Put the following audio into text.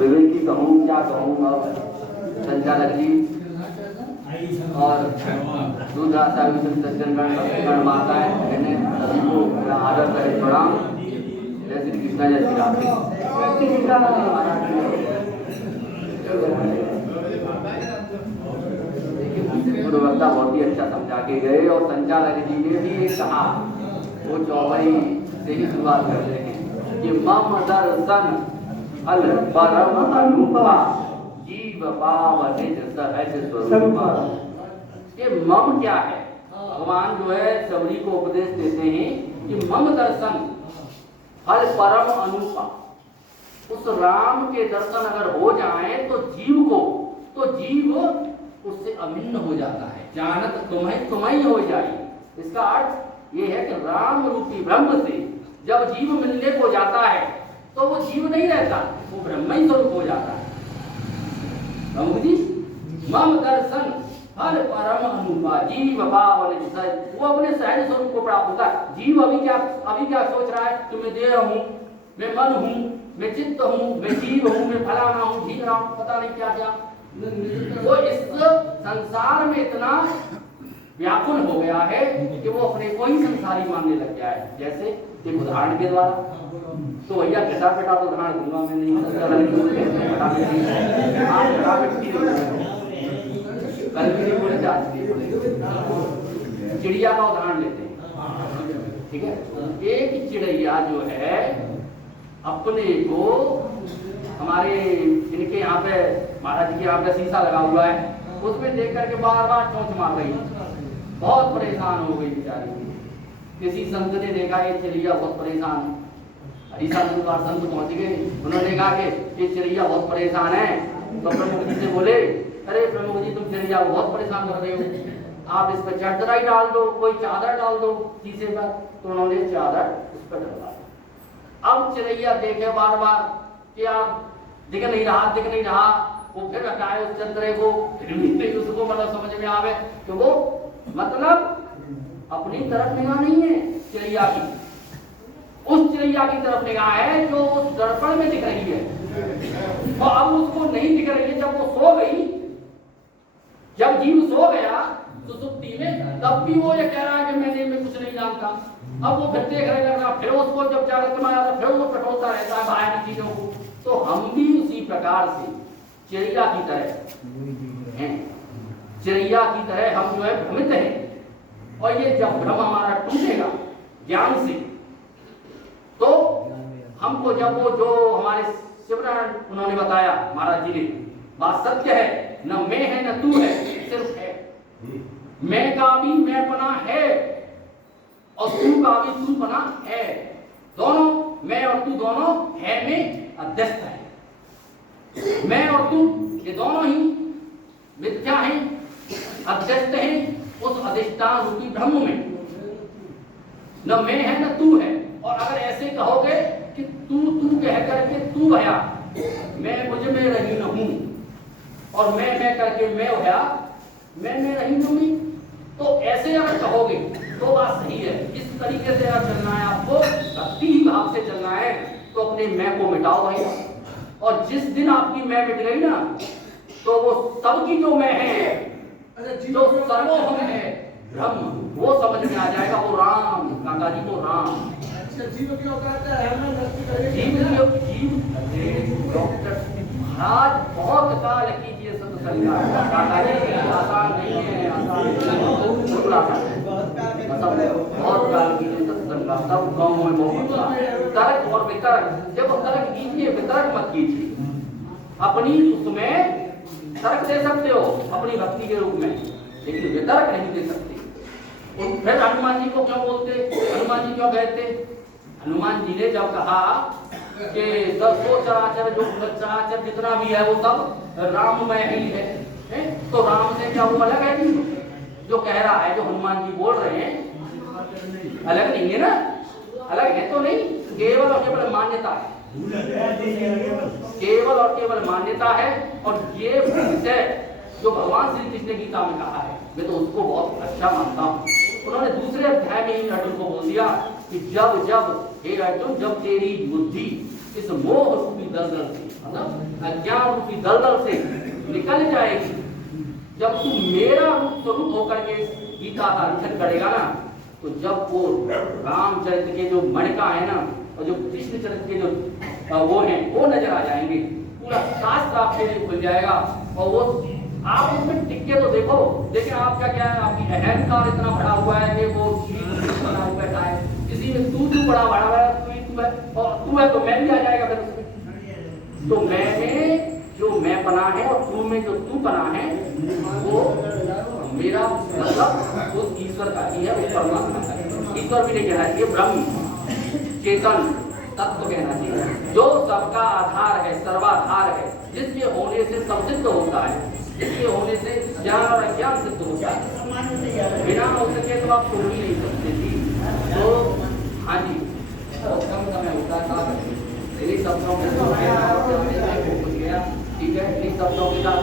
विवेकी कहूँ क्या कहूँ। अब संचालक जी और दूसरा सज्जन माताएं बहनें सभी को मेरा आदर करे प्रणाम। जय श्री कृष्ण जय श्री राधे। गुरुवक्ता बहुत ही अच्छा समझा के गए और संचालक जी ने भी ये कहा, वो चौपाई से ही शुरुआत करते हैं कि मम दर्शन अल परम अनुपा जीव पाव निज सहज स्वरूपा। ये मम क्या है? भगवान जो है सबरी को उपदेश देते हैं कि मम दर्शन अल परम अनुपा। उस राम के दर्शन अगर हो जाए तो जीव उससे अभिन्न हो जाता है। जानत तुम्हें हो जाए। इसका अर्थ ये है कि राम रूपी ब्रह्म से जब जीव मिलने को जाता है तो वो जीव नहीं रहता, वो ब्रह्म ही स्वरूप हो जाता है। मम दर्शन फल परम अनुपा जीव पावन। वो अपने सहज स्वरूप को प्राप्त होता है। जीव अभी क्या सोच रहा है कि मैं देह हूँ, मैं मन हूँ, मैं चित्त हूँ, मैं जीव हूँ, मैं फलाना हूँ, ढींग हूँ, पता नहीं क्या क्या। वो इस संसार में इतना व्याकुल हो गया है कि वो अपने को ही संसारी मानने लग गया है। जैसे एक उदाहरण के द्वारा तो भैया घटा पेटा तो उदाहरण दूंगा मैं, नहीं चिड़िया का उदाहरण लेते हैं, ठीक है। एक चिड़िया जो है अपने को हमारे इनके यहाँ पे महाराज जी के यहाँ पे शीशा लगा हुआ है, उसमें देख करके बार बार चोंच मार रही, बहुत परेशान हो गई बेचारी। किसी संत ने देखा ये चिड़िया बहुत परेशान है, हरीसा संत पहुंच गए, उन्होंने कहा कि ये चिड़िया बहुत परेशान है। तो प्रमुख जी से बोले, अरे प्रमुख जी तुम चिड़िया को बहुत परेशान कर रहे हो, आप इस पर चदराई डाल दो, कोई चादर डाल दो शीशे पर। तो उन्होंने चादर उस पर डलवा। अब चिड़िया देखे बार बार कि आप दिख नहीं रहा, वो फिर हटाए उस चंद्रे को, फिर भी उसको मतलब समझ में आवे तो वो मतलब अपनी तरफ निगाह नहीं है चिड़िया की, उस चिड़िया की तरफ निगाह है जो उस दर्पण में दिख रही है। और अब उसको नहीं दिख रही है। जब वो सो गई, जब जीव सो गया सुसुप्ति में, तब भी वो ये कह रहा है कि मैं कुछ नहीं जानता। अब वो फिर देख रहा, फिर उसको जब जागृत में आता फिर वो टटोलता रहता है बाहर की चीजों को। तो हम भी उसी प्रकार से चिड़िया की तरह हैं, चिड़िया की तरह हम जो है भ्रमित हैं। और ये जब भ्रम हमारा टूटेगा ज्ञान से, तो हमको जब वो जो हमारे शिवनारायण उन्होंने बताया महाराज जी ने, बात सत्य है, न मैं है न तू है, सिर्फ है। मैं का भी मैं पना है और तू का भी तू पना है। दोनों मैं और तू दोनों है में अध्यस्त है। मैं और तू ये दोनों ही मिथ्या हैं, अध्यस्त हैं उस अधिष्ठान रूपी ब्रह्म में। न मैं है न तू है। और अगर ऐसे कहोगे कि तू कह करके तू भया, मैं मुझ में रही न हूं, और मैं करके मैं भया, मैं रही न हूं, तो ऐसे अगर कहोगे तो बात सही है। इस तरीके से अगर चलना है आपको, भक्ति ही भाव से चलना है, तो अपने मैं को मिटाओ भाई। और जिस दिन आपकी मैं मिट गई ना, तो वो सबकी जो मैं है, जो सर्वोहम है ब्रह्म, वो समझ में आ जाएगा। वो राम, गंगा जी को राम। जीव क्यों कहते हैं? डॉक्टर महाराज बहुत काल कीजिए सत्संग, आसान नहीं है, बहुत काल कीजिए सत्संग का। सब गाँव में बहुत तर्क और वितर्क, जब तर्क कीजिए वितर्क मत कीजिए। अपनी उसमें तर्क दे सकते हो अपनी भक्ति के रूप में, लेकिन वितर्क नहीं दे सकते। फिर हनुमान जी को क्यों बोलते, हनुमान जी क्यों कहते? हनुमान जी ने जब कहा कि दसों चराचर जो चराचर जितना भी है वो सब राममय ही है, तो राम से क्या वो अलग है? जो कह रहा है, जो हनुमान जी बोल रहे हैं, अलग नहीं है ना? अलग है तो नहीं, केवल और केवल मान्यता है, केवल और केवल मान्यता है। और ये विषय जो भगवान श्री कृष्ण ने गीता में कहा है, मैं तो उसको बहुत अच्छा मानता हूँ। उन्होंने दूसरे अध्याय में ही अर्जुन को बोल दिया कि जब जब हे अर्जुन, जब तेरी बुद्धि इस मोह रूपी दलदल से, मतलब अज्ञान रूपी दलदल से निकल जाएगी, जब तू मेरा रूप स्वरूप होकर के गीता का अध्ययन करेगा ना, तो जब वो रामचरित्र के जो मणिका है ना, और जो कृष्ण चरित्र के जो वो हैं, वो नजर आ जाएंगे, पूरा शास्त्र आपके लिए खुल जाएगा। और वो आप उसमें टिक के तो देखो, लेकिन आपका क्या है, आपकी अहंकार इतना बड़ा हुआ है कि वो बना हुआ बैठा है, किसी में तू बड़ा बड़ा है, तू है, और तू है तो मैं भी आ जाएगा फिर उसमें। तो मैं में जो मैं बना है और तू में जो तू बना है, वो मेरा मतलब उस ईश्वर का ही है, उस परमात्मा का है। ईश्वर भी नहीं कहना चाहिए, ब्रह्म चेतन तत्व कहना चाहिए, जो सबका आधार है, सर्वाधार है, जिसके होने से सब सिद्ध होता है, जिसके होने से ज्ञान और अज्ञान सिद्ध होता है। बिना हो सके तो आप छोड़ ही नहीं सकते थी। तो हाँ जी, बहुत कम समय होता था, यही शब्दों के साथ, ठीक है, इन शब्दों के साथ